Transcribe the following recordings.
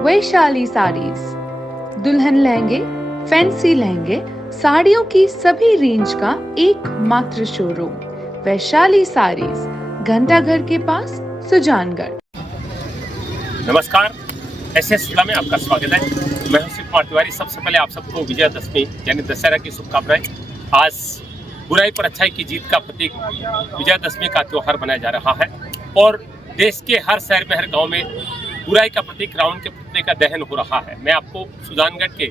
वैशाली साड़ीज, दुल्हन लहंगे, फैंसी लहंगे, साड़ियों की सभी रेंज का एकमात्र शोरूम वैशाली साड़ीज, घंटाघर के पास, सुजानगढ़। नमस्कार, एसएस जिला में आपका स्वागत है। मैं हूं शिव कुमार तिवारी। सबसे पहले आप सबको विजयादशमी यानी दशहरा की शुभकामनाएं। आज बुराई पर अच्छाई की जीत का प्रतीक विजयादशमी का त्यौहार मनाया जा रहा है और देश के हर शहर में, हर गांव में बुराई का प्रतीक रावण के पुतले का दहन हो रहा है। मैं आपको सुजानगढ़ के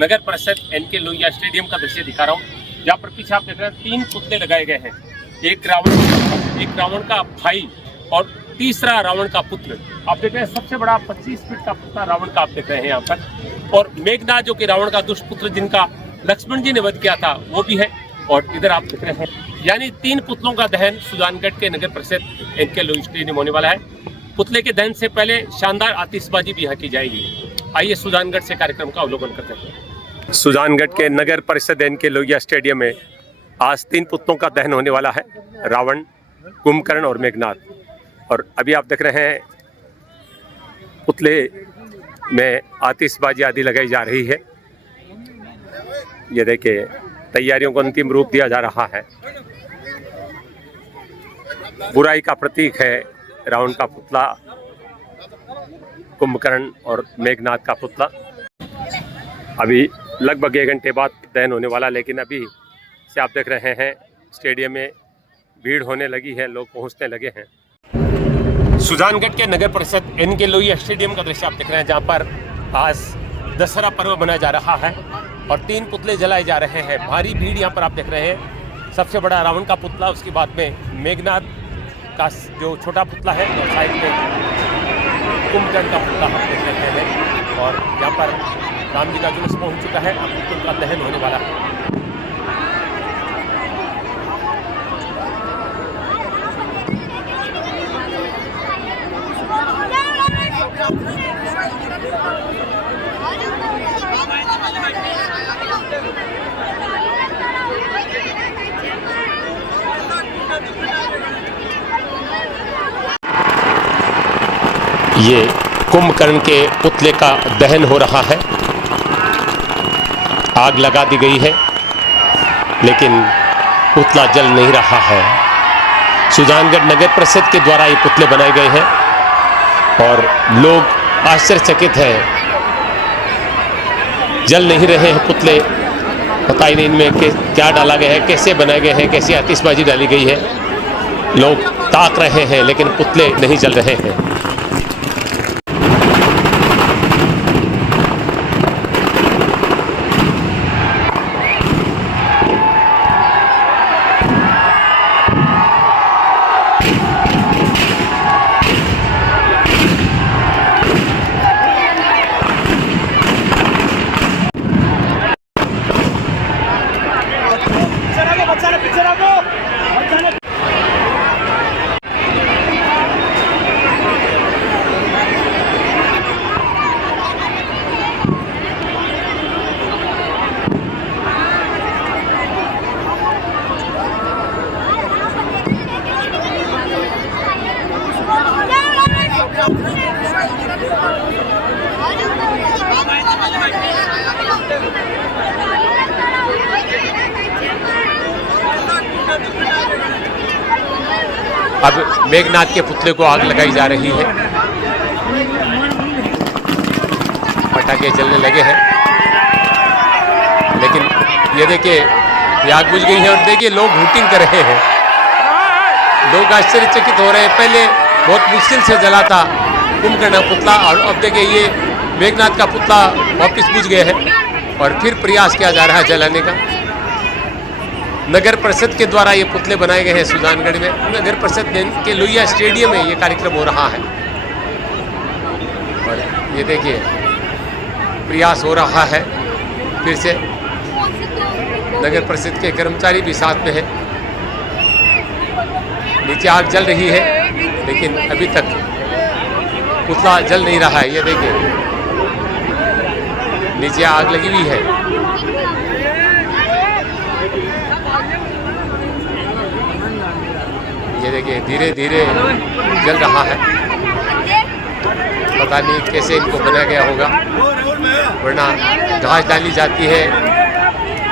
नगर परिषद एनके लोहिया स्टेडियम का दृश्य दिखा रहा हूँ, जहाँ पर पीछे आप देख रहे हैं 3 पुतले लगाए गए हैं। एक रावण का भाई और तीसरा रावण का पुत्र। आप देख रहे हैं सबसे बड़ा 25 फीट का पुतला रावण का आप देख रहे हैं यहाँ पर। और मेघनाद जो कि रावण का दुष्ट पुत्र जिनका लक्ष्मण जी ने वध किया था वो भी है। और इधर आप देख रहे हैं यानी 3 पुतलों का दहन सुजानगढ़ के नगर परिषद एनके लोहिया स्टेडियम होने वाला है। पुतले के दहन से पहले शानदार आतिशबाजी भी यहाँ की जाएगी। आइए सुजानगढ़ से कार्यक्रम का अवलोकन करते हैं। सुजानगढ़ के नगर परिषद एनके लोहिया स्टेडियम में आज 3 पुतलों का दहन होने वाला है, रावण, कुंभकर्ण और मेघनाद। और अभी आप देख रहे हैं पुतले में आतिशबाजी आदि लगाई जा रही है। ये देखिए तैयारियों को अंतिम रूप दिया जा रहा है। बुराई का प्रतीक है रावण का पुतला, कुंभकर्ण और मेघनाद का पुतला। अभी लगभग 1 घंटे बाद दहन होने वाला, लेकिन अभी से आप देख रहे हैं स्टेडियम में भीड़ होने लगी है, लोग पहुंचने लगे हैं। सुजानगढ़ के नगर परिषद एनके लोहिया स्टेडियम का दृश्य आप देख रहे हैं, जहां पर आज दशहरा पर्व मनाया जा रहा है और 3 पुतले जलाए जा रहे हैं। भारी भीड़ यहां पर आप देख रहे हैं। सबसे बड़ा रावण का पुतला, उसके बाद में मेघनाद का जो छोटा पुतला है और साइड में कुंभकर्ण का पुतला आप देख रहे हैं। और यहाँ पर राम जी का जुलूस पहुँच चुका है, अब पुतलों का दहन होने वाला है। ये कुंभकर्ण के पुतले का दहन हो रहा है। आग लगा दी गई है लेकिन पुतला जल नहीं रहा है। सुजानगढ़ नगर परिषद के द्वारा ये पुतले बनाए गए हैं और लोग आश्चर्यचकित हैं, जल नहीं रहे हैं पुतले। पता ही नहीं इनमें क्या डाला गया है, कैसे बनाए गए हैं, कैसी आतिशबाजी डाली गई है। लोग ताक रहे हैं लेकिन पुतले नहीं जल रहे हैं। अब मेघनाद के पुतले को आग लगाई जा रही है, पटाखे चलने लगे हैं, लेकिन ये देखिए आग बुझ गई है और देखिए लोग हूटिंग कर रहे हैं। लोग आश्चर्यचकित हो रहे हैं। पहले बहुत मुश्किल से जला था कुंभकर्ण पुतला और अब देखिए ये मेघनाद का पुतला वापिस बुझ गए हैं और फिर प्रयास किया जा रहा है जलाने का। नगर परिषद के द्वारा ये पुतले बनाए गए हैं सुजानगढ़ में। नगर परिषद के लोहिया स्टेडियम में ये कार्यक्रम हो रहा है और ये देखिए प्रयास हो रहा है फिर से। नगर परिषद के कर्मचारी भी साथ में हैं। नीचे आग जल रही है लेकिन अभी तक पुतला जल नहीं रहा है। ये देखिए नीचे आग लगी हुई है। ये देखिए धीरे धीरे जल रहा है। पता नहीं कैसे इनको बनाया गया होगा, वरना घास डाली जाती है,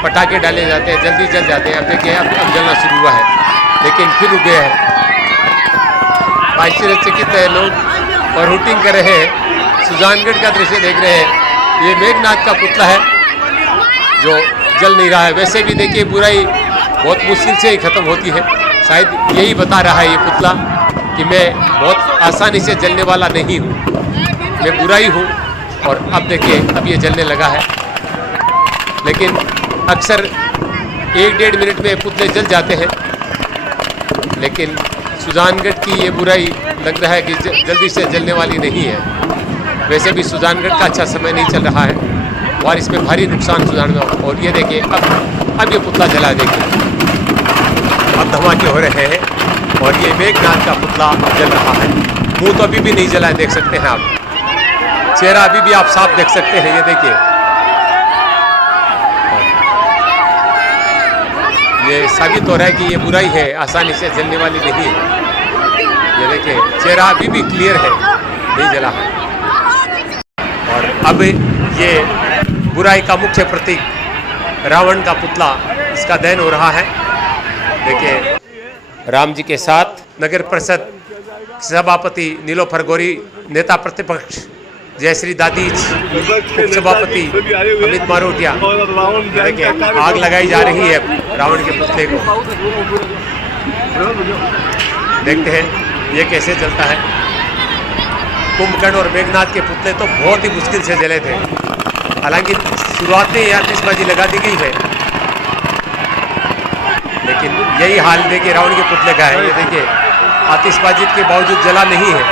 पटाखे डाले जाते हैं, जल्दी जल जाते हैं। अब देखिए अब जलना शुरू हुआ है, लेकिन फिर रुक गया है। आश्चर्यचकित है लोग और हूटिंग कर रहे हैं। सुजानगढ़ का दृश्य देख रहे हैं। ये मेघनाथ का पुतला है जो जल नहीं रहा है। वैसे भी देखिए बुराई बहुत मुश्किल से ही ख़त्म होती है। शायद यही बता रहा है ये पुतला कि मैं बहुत आसानी से जलने वाला नहीं हूँ, मैं बुराई हूँ। और अब देखिए अब ये जलने लगा है, लेकिन अक्सर 1-1.5 मिनट में पुतले जल जाते हैं, लेकिन सुजानगढ़ की ये बुराई लग रहा है कि जल्दी से जलने वाली नहीं है। वैसे भी सुजानगढ़ का अच्छा समय नहीं चल रहा है और इसमें भारी नुकसान सुजानगढ़। और ये देखिए अब ये पुतला जला, देखिए अब धमाके हो रहे हैं और ये मेघनाथ का पुतला जल रहा है। मुंह तो अभी भी नहीं जला है, देख सकते हैं आप, चेहरा अभी भी आप साफ देख सकते हैं। ये देखिए ये साबित हो रहा है कि ये बुराई है, आसानी से जलने वाली नहीं है। ये देखिए चेहरा अभी भी क्लियर है, नहीं जला है। और अब ये बुराई का मुख्य प्रतीक रावण का पुतला, इसका दहन हो रहा है। देखिए राम जी के साथ नगर परिषद सभापति नीलोफर गौरी, नेता प्रतिपक्ष जयश्री दादीज, उप सभापति अमित मारोटिया। देखिए आग लगाई जा रही है रावण के पुतले को। देखते हैं ये कैसे जलता है। कुंभकर्ण और मेघनाथ के पुतले तो बहुत ही मुश्किल से जले थे। हालांकि शुरुआत में आतिशबाजी लगा दी गई है, लेकिन यही हाल देखिए रावण के पुतले का है। ये देखिए आतिशबाजी के बावजूद जला नहीं है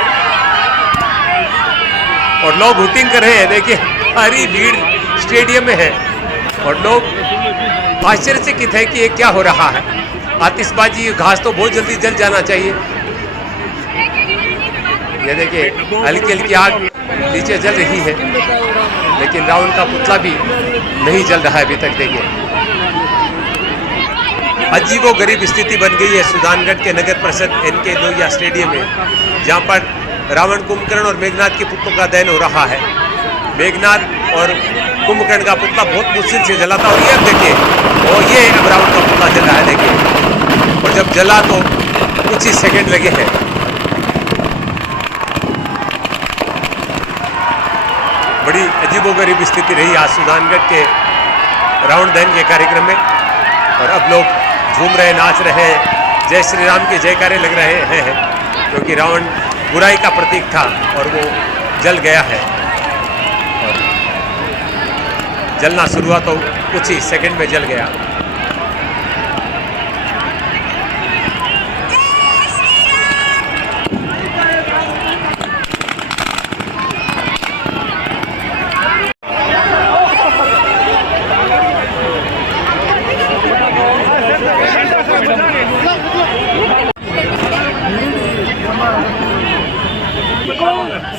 और लोग हूटिंग कर रहे हैं। देखिए भारी भीड़ स्टेडियम में है और लोग आश्चर्यचकित है कि ये क्या हो रहा है। आतिशबाजी घास तो बहुत जल्दी जल जाना चाहिए। ये देखिए हल्की हल्की आग नीचे जल रही है, लेकिन रावण का पुतला भी नहीं जल रहा है अभी तक। देखिए अजीबोगरीब स्थिति बन गई है सुजानगढ़ के नगर परिषद NK लोहिया स्टेडियम में, जहां पर रावण, कुंभकर्ण और मेघनाथ के पुतलों का दहन हो रहा है। मेघनाथ और कुंभकर्ण का पुतला बहुत मुश्किल से जला था और ये देखिए और ये अब रावण का पुतला जल रहा है। देखिए और जब जला तो कुछ ही सेकंड लगे हैं। बड़ी अजीबोगरीब स्थिति रही आज सुजानगढ़ के रावण दहन के कार्यक्रम में। और अब लोग झूम रहे, नाच रहे, जय श्री राम के जयकारे लग रहे हैं, क्योंकि रावण बुराई का प्रतीक था और वो जल गया है। और जलना शुरू हुआ तो कुछ ही सेकंड में जल गया।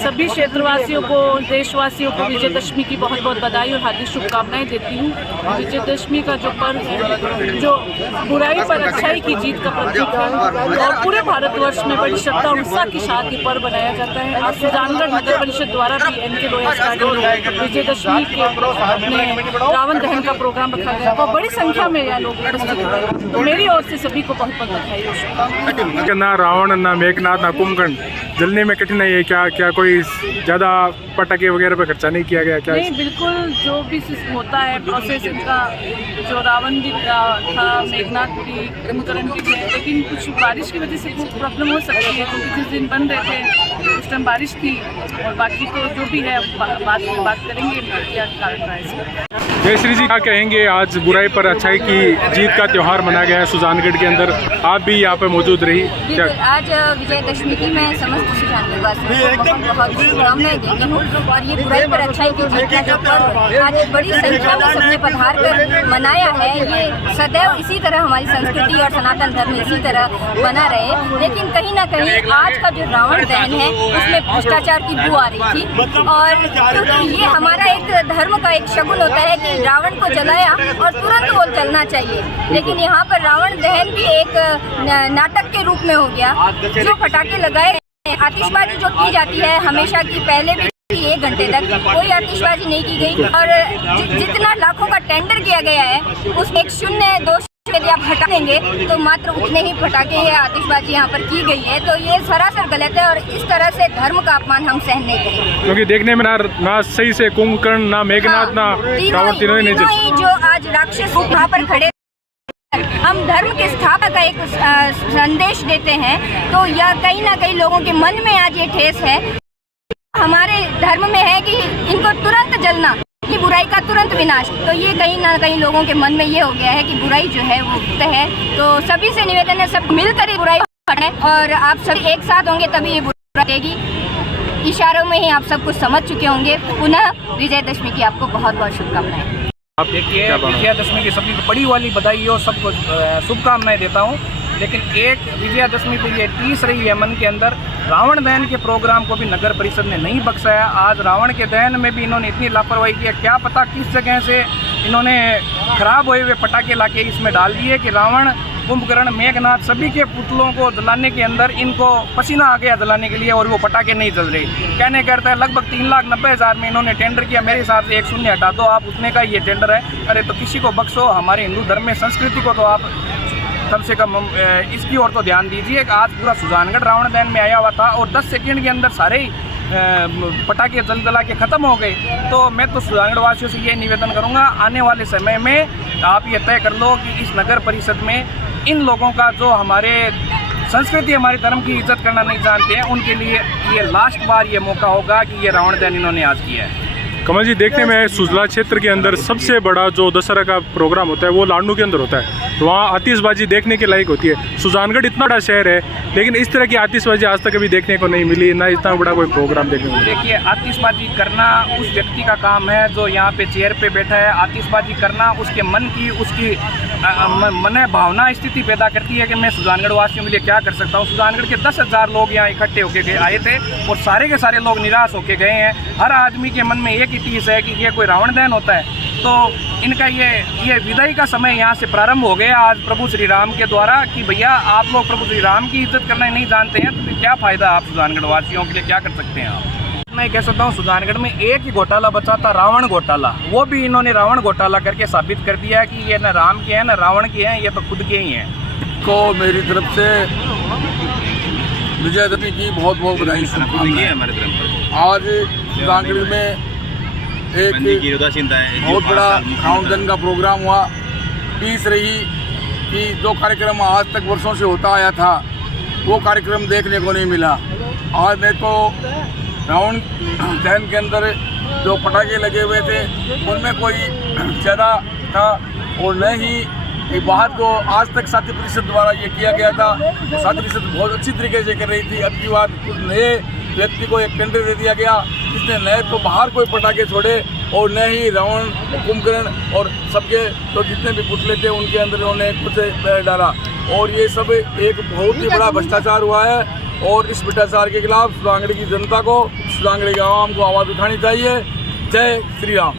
सभी क्षेत्रवासियों को, देशवासियों को विजयदशमी की बहुत बहुत बधाई और हार्दिक शुभकामनाएं देती हूँ। विजयदशमी का जो पर्व है, जो बुराई पर अच्छाई की जीत का प्रतीक है और पूरे भारतवर्ष में बड़ी श्रद्धा और उत्साह के साथ ये पर्व मनाया जाता है। आज सुजानगढ़ नगर परिषद द्वारा भी NK लोहिया स्टेडियम में विजयदशमी के अपने रावण दहन का प्रोग्राम रखा गया और बड़ी संख्या में यहाँ लोग उपस्थित हुए। तो मेरी ओर से सभी को बहुत बहुत बधाई और शुभकामनाएं। ना रावण, ना मेघनाथ, ना कुंभकर्ण जलने में कठिनाई है क्या? क्या कोई ज़्यादा पटाखे वगैरह पे खर्चा नहीं किया गया क्या? नहीं, बिल्कुल जो भी होता है प्रोसेस इनका, जो रावण भी था, मेघनाथ भी, कुंभकर्ण भी थे, लेकिन कुछ बारिश की वजह से कुछ प्रॉब्लम हो सकती है, क्योंकि जिस दिन बंद रहे थे उस टाइम बारिश थी। और बाकी तो जो भी है बात करेंगे क्या कारण रहा है इसका। जयश्री जी क्या कहेंगे? आज बुराई पर अच्छाई की जीत का त्यौहार मनाया गया है सुजानगढ़ के अंदर, आप भी यहाँ पर मौजूद रही। आज विजयदशमी की मैं समस्त सुजानगढ़ वासियों को बहुत बहुत शुभकामनाएं देती हूँ। और ये बुराई पर अच्छाई की जीत का जो पर्व आज बड़ी संख्या में सबने पधार कर मनाया है, ये सदैव इसी तरह हमारी संस्कृति और सनातन धर्म इसी तरह बना रहे। लेकिन कहीं ना कहीं आज का जो रावण दहन है उसमें भ्रष्टाचार की बू आ रही थी, और क्योंकि ये हमारा एक धर्म का एक शगुन होता है कि रावण को जलाया और तुरंत वो जलना चाहिए, लेकिन यहाँ पर रावण दहन भी एक नाटक के रूप में हो गया। जो पटाखे लगाए आतिशबाजी जो की जाती है हमेशा की पहले भी 1 घंटे तक कोई आतिशबाजी नहीं की गई और जितना लाखों का टेंडर किया गया है उस 1 शून्य 2 यदि आप हटा देंगे तो मात्र उतने ही पटाखे या आतिशबाजी यहाँ पर की गई है, तो ये सरासर गलत है और इस तरह से धर्म का अपमान हम सहन नहीं करेंगे। क्योंकि देखने में ना सही से कुंभकर्ण, ना मेघनाथ, ना रावण, तीनों ही जो आज राक्षस वहाँ पर खड़े हम धर्म के स्थापना का एक संदेश देते हैं, तो यह कहीं ना कहीं लोगों के मन में आज ये ठेस है। हमारे धर्म में है कि इनको तुरंत जलना, ये बुराई का तुरंत विनाश, तो ये कहीं ना कहीं लोगों के मन में ये हो गया है कि बुराई जो है वो है। तो सभी से निवेदन है, सब मिलकर ये बुराई है और आप सब एक साथ होंगे तभी ये बुराई रहेगी। इशारों में ही आप सब कुछ समझ चुके होंगे। पुनः विजयदशमी की आपको बहुत बहुत शुभकामनाएं। आप देखिए, विजयादशमी की सभी बड़ी वाली बधाई और सबको शुभकामनाएं देता हूं। लेकिन एक विजयादशमी पे ये टीस रही है मन के अंदर, रावण दहन के प्रोग्राम को भी नगर परिषद ने नहीं बख्शाया। आज रावण के दहन में भी इन्होंने इतनी लापरवाही की है, क्या पता किस जगह से इन्होंने खराब हुए हुए पटाखे लाके इसमें डाल दिए कि रावण, कुंभकर्ण, मेघनाथ सभी के पुतलों को जलाने के अंदर इनको पसीना आ गया जलाने के लिए और वो पटाखे नहीं जल रहे। कहने करता है लगभग 3,90,000 में इन्होंने टेंडर किया, मेरे हिसाब से 1 शून्य हटा दो आप, उतने का ये टेंडर है। अरे तो किसी को बख्शो, हमारे हिंदू धर्म में संस्कृति को तो आप कम से कम इसकी ओर तो ध्यान दीजिए। आज पूरा सुजानगढ़ रावण दहन में आया हुआ था और 10 सेकंड के अंदर सारे ही पटाखे जला के ख़त्म हो गए। तो मैं तो सुजानगढ़ वासियों से ये निवेदन करूँगा, आने वाले समय में आप ये तय कर लो कि इस नगर परिषद में इन लोगों का जो हमारे संस्कृति, हमारे धर्म की इज्जत करना नहीं जानते हैं, उनके लिए ये लास्ट बार ये मौका होगा कि ये रावण दहन इन्होंने आज किया है। कमल जी, देखने में सुजला क्षेत्र के अंदर सबसे बड़ा जो दशहरा का प्रोग्राम होता है वो लाडनू के अंदर होता है, तो वहाँ आतिशबाजी देखने के लायक होती है। सुजानगढ़ इतना बड़ा शहर है लेकिन इस तरह की आतिशबाजी आज तक कभी देखने को नहीं मिली, ना इतना बड़ा कोई प्रोग्राम देखने को। देखिए, आतिशबाजी करना उस व्यक्ति का काम है जो यहाँ पे चेयर पे बैठा है। आतिशबाजी करना उसके मन की, उसकी मन भावना स्थिति पैदा करती है कि मैं सुजानगढ़ वासियों के लिए क्या कर सकता हूँ। सुजानगढ़ के 10,000 लोग यहाँ इकट्ठे होके आए थे और सारे के सारे लोग निराश होके गए हैं। हर आदमी के मन में एक ही टीस है कि ये कोई रावण दहन होता है। तो इनका ये विदाई का समय यहाँ से प्रारंभ हो गया आज प्रभु श्री राम के द्वारा कि भैया आप लोग प्रभु श्री राम की इज्जत करना नहीं जानते हैं तो फिर क्या फ़ायदा, आप सुजानगढ़ वासियों के लिए क्या कर सकते हैं आप। मैं कह सकता हूँ सुजानगढ़ में एक ही घोटाला बचा था, रावण घोटाला, वो भी इन्होंने रावण घोटाला करके साबित कर दिया है कि ये न राम के हैं न रावण के हैं, ये तो खुद के ही हैं। को मेरी तरफ से विजयदशमी की बहुत बहुत बधाई शुभकामनाएं। आज सुजानगढ़ में एक बहुत बड़ा रावण दहन का प्रोग्राम हुआ। टीस रही कि जो कार्यक्रम आज तक वर्षों से होता आया था वो कार्यक्रम देखने को नहीं मिला। आज मैं तो रावण दहन के अंदर जो पटाखे लगे हुए थे उनमें कोई ज़्यादा था और न ही बाहर को आज तक साथी परिषद द्वारा ये किया गया था। साथी परिषद बहुत अच्छी तरीके से कर रही थी। अब की बात कुछ नए व्यक्ति को एक टेंडर दे दिया गया, इसने नए तो बाहर कोई पटाखे छोड़े और न ही रावण, कुंभकर्ण और सबके तो जितने भी पुतले थे उनके अंदर उन्होंने कुछ डाला और ये सब एक बहुत ही बड़ा भ्रष्टाचार हुआ है। और इस भ्रष्टाचार के खिलाफ सुजानगढ़ की जनता को, सुजानगढ़ के आवाम को आवाज़ उठानी चाहिए। जय श्री राम।